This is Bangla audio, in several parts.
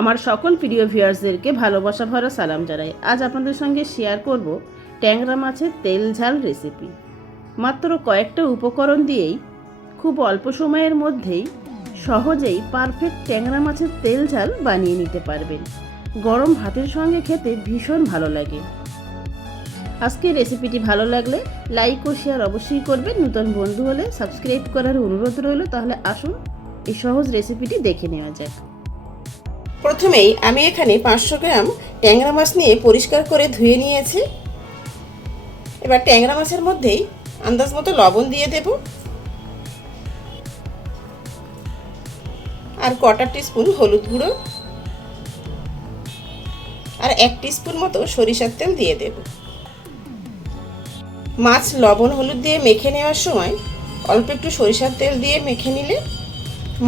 আমার সকল প্রিয় ভিউয়ার্সদেরকে ভালোবাসা ভরা সালাম জানাই। আজ আপনাদের সঙ্গে শেয়ার করব ট্যাংরা মাছের তেল ঝাল রেসিপি। মাত্র কয়েকটা উপকরণ দিয়েই খুব অল্প সময়ের মধ্যেই সহজেই পারফেক্ট ট্যাংরা মাছের তেল ঝাল বানিয়ে নিতে পারবেন। গরম ভাতের সঙ্গে খেতে ভীষণ ভালো লাগে। আজকে রেসিপিটি ভালো লাগলে লাইক ও শেয়ার অবশ্যই করবেন। নতুন বন্ধু হলে সাবস্ক্রাইব করার অনুরোধ রইল। তাহলে আসুন এই সহজ রেসিপিটি দেখে নেওয়া যাক। প্রথমেই আমি এখানে 500 গ্রাম ট্যাংরা মাছ নিয়ে পরিষ্কার করে ধুয়ে নিয়েছি। এবার ট্যাংরা মাছের মধ্যেই আন্দাজ মতো লবণ দিয়ে দেব আর কোয়ার্টার টিস্পুন হলুদ গুঁড়ো আর 1 টিস্পুন মতো সরিষার তেল দিয়ে দেব। মাছ লবণ হলুদ দিয়ে মেখে নেওয়ার সময় অল্প একটু সরিষার তেল দিয়ে মেখে নিলে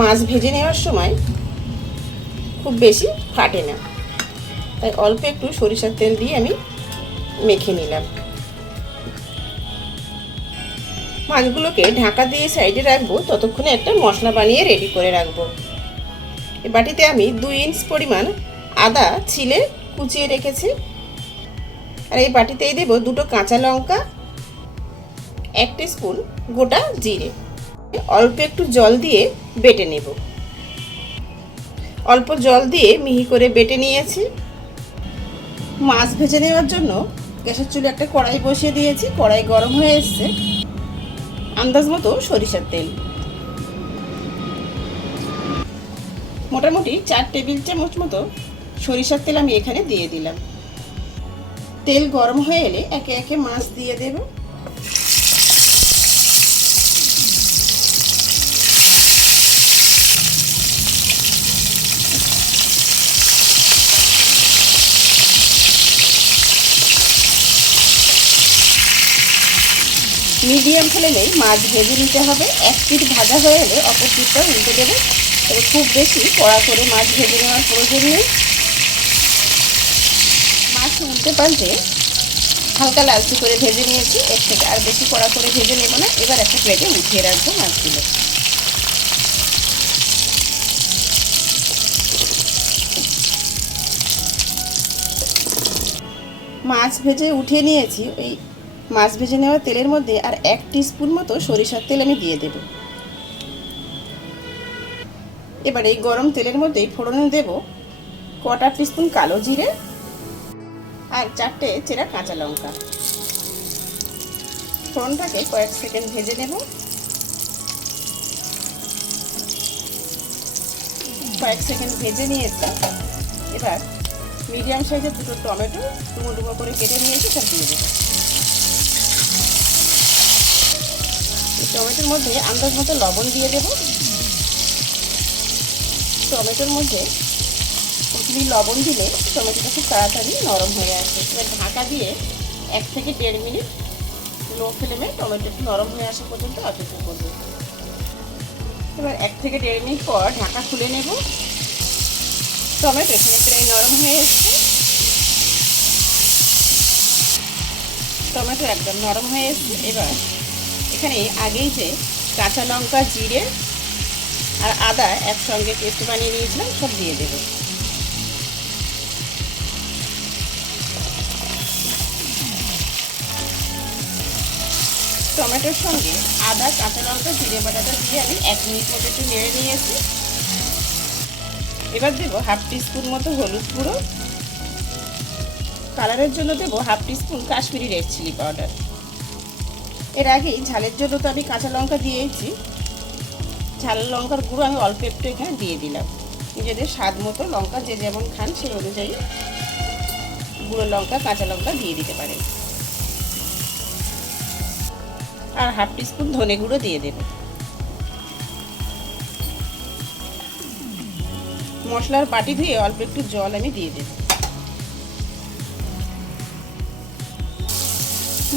মাছ ভেজে নেওয়ার সময় খুব বেশি ফাটে না, তাই অল্প একটু সরিষার তেল দিয়ে আমি মেখে নিলাম। মাছগুলোকে ঢাকা দিয়ে সাইডে রাখবো, ততক্ষণে একটা মশলা বানিয়ে রেডি করে রাখবো। এই বাটিতে আমি 2 ইঞ্চ পরিমাণ আদা ছিলে কুচিয়ে রেখেছি, আর এই বাটিতেই দেব 2টো কাঁচা লঙ্কা, 1 টিস্পুন গোটা জিরে। অল্প একটু জল দিয়ে বেটে নেব। অল্প জল দিয়ে মিহি করে বেটে নিয়েছি। মাছ ভেজে নেওয়ার জন্য গ্যাসের চুলে একটা কড়াই বসিয়ে দিয়েছি। কড়াই গরম হয়ে এসছে। আন্দাজ মতো সরিষার তেল, মোটামুটি 4 টেবিল চামচ মতো সরিষার তেল আমি এখানে দিয়ে দিলাম। তেল গরম হয়ে এলে একে একে মাছ দিয়ে দেব। মিডিয়াম ফ্লেমে মাছ ভেজে নিতে হবে। এক পিঠ ভাজা হয়ে এলে অপর পিঠটা উল্টে দেবে। তবে খুব বেশি কড়া করে মাছ ভেজে নেওয়ার প্রয়োজন নেই। মাছ উল্টে পাল্টে হালকা লালচে করে ভেজে নিয়েছি। এর থেকে আর বেশি কড়া করে ভেজে নেব না। এবার একটা প্লেটে উঠিয়ে রাখবো মাছগুলো। মাছ ভেজে উঠিয়ে নিয়েছি। ওই মাছ ভেজে নেওয়া তেলের মধ্যে আর 1 টিস্পুন মতো সরিষার তেল আমি দিয়ে দেব। এবার এই গরম তেলের মধ্যেই ফোড়নে দেব কোয়ার্টার টিস্পুন কালো জিরে আর 4টে চেরা কাঁচা লঙ্কা। ফোড়নটাকে কয়েক সেকেন্ড ভেজে নেব। কয়েক সেকেন্ড ভেজে নিয়েছি। এবার মিডিয়াম সাইজের 2টো টমেটো ডুমো ডুমো করে কেটে নিয়েছি, সব দিয়ে দেবো। টমেটোর মধ্যে আন্দাজ মতো লবণ দিয়ে দেব। টমেটোর মধ্যে প্রথমে লবণ দিলে টমেটোটা খুব তাড়াতাড়ি নরম হয়ে আসে। এবার ঢাকা দিয়ে 1 থেকে 1.5 মিনিট লো ফ্লেমে টমেটোটি নরম হয়ে আসা পর্যন্ত অপেক্ষা করব। এবার 1 থেকে 1.5 মিনিট পর ঢাকা খুলে নেব। টমেটো এখানে প্রায় নরম হয়ে এসছে। টমেটো একদম নরম হয়ে এসছে। এবার এখানে আগেই যে কাঁচা লঙ্কা, জিরে আর আদা একসঙ্গে পেস্ট বানিয়ে নিয়েছিলাম, সব দিয়ে দেব। টমেটোর সঙ্গে আদা, কাঁচা লঙ্কা, জিরে বাটাটা দিয়ে আমি 1 মিনিট মতো একটু নেড়ে নিয়েছি। এবার দেব 1/2 টিস্পুন মতো হলুদ গুঁড়ো। কালারের জন্য দেব 1/2 teaspoon Kashmiri red chilli powder. এর আগেই ঝালের জন্য তো আমি কাঁচা লঙ্কা দিয়েছি। ঝাল লঙ্কার গুঁড়ো আমি অল্প একটু এখানে দিয়ে দিলাম। নিজেদের স্বাদ মতো লঙ্কা যে যেমন খান সেই অনুযায়ী গুঁড়ো লঙ্কা, কাঁচা লঙ্কা দিয়ে দিতে পারেন। আর 1/2 টিস্পুন ধনে গুঁড়ো দিয়ে দেব। মশলার বাটি ধুয়ে অল্প একটু জল আমি দিয়ে দেব।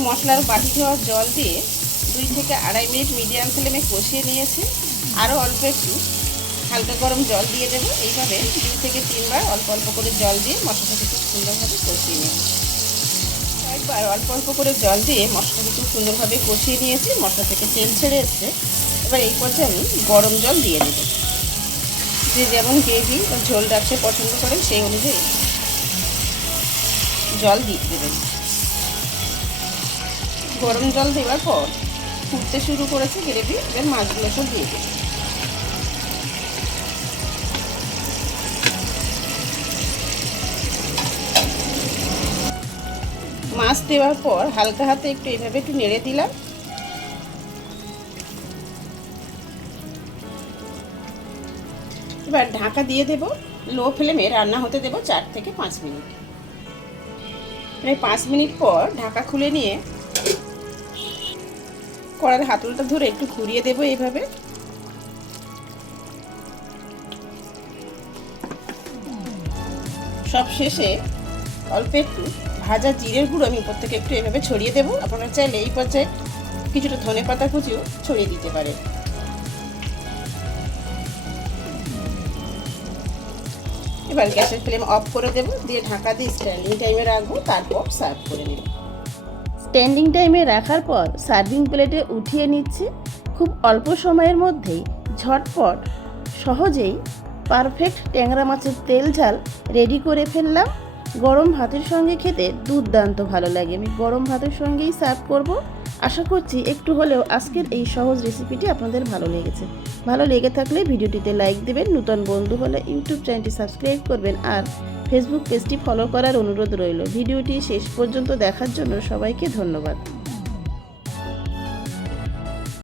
মশলার বাটি ধোয়া জল দিয়ে 2 থেকে 2.5 মিনিট মিডিয়াম ফ্লেমে কষিয়ে নিয়েছি। আরও অল্প একটু হালকা গরম জল দিয়ে দেব। এইভাবে 2 থেকে 3 বার অল্প অল্প করে জল দিয়ে মশলাটাকে খুব সুন্দরভাবে কষিয়ে নেব। কয়েকবার অল্প অল্প করে জল দিয়ে মশলাটাকে খুব সুন্দরভাবে কষিয়ে নিয়েছি। মশলা থেকে তেল ছেড়ে এসছে। এবার এই পর্যায়ে আমি গরম জল দিয়ে দেব। যে যেমন গ্রেভি বা ঝোল রাখতে পছন্দ করেন সেই অনুযায়ী জল দিয়ে দেবেন। গরম জল দেওয়ার পর ফুটতে শুরু করেছে গ্রেভি, এবার মাছগুলো সব দিয়ে দেবেন। মাছ দেওয়ার পর হালকা হাতে একটু এভাবে একটু নেড়ে দিলাম। এবার ঢাকা দিয়ে দেব, লো ফ্লেমে রান্না হতে দেব 4 থেকে 5 মিনিট। প্রায় 5 মিনিট পর ঢাকা খুলে নিয়ে কড়ার হাতলটা ধরে একটু ঘুরিয়ে দেব এইভাবে। সব শেষে অল্প একটু ভাজা জিরের গুঁড়ো আমি উপর থেকে একটু এভাবে ছড়িয়ে দেবো। আপনারা চাইলে এই পর্যায়ে কিছুটা ধনেপাতা কুচিও ছড়িয়ে দিতে পারেন। এবার গ্যাসের ফ্লেম অফ করে দেব, দিয়ে ঢাকা দিয়ে স্ট্যান্ডিং টাইমে রাখবো, তারপর সার্ভ করে নেব। স্ট্যান্ডিং টাইমে রাখার পর সার্ভিং প্লেটে উঠিয়ে নিচ্ছি। খুব অল্প সময়ের মধ্যেই ঝটপট সহজেই পারফেক্ট ট্যাংরা মাছের তেল ঝাল রেডি করে ফেললাম। গরম ভাতের সঙ্গে খেতে দুর্দান্ত ভালো লাগে। আমি গরম ভাতের সঙ্গেই সার্ভ করব। আশা করছি একটু হলেও আজকের এই সহজ রেসিপিটি আপনাদের ভালো লেগেছে। ভালো লেগে থাকলে ভিডিওটিতে লাইক দেবেন, নতুন বন্ধু হলে ইউটিউব চ্যানেলটি সাবস্ক্রাইব করবেন আর ফেসবুক পেজটি ফলো করার অনুরোধ রইল। ভিডিওটি শেষ পর্যন্ত দেখার জন্য সবাইকে ধন্যবাদ।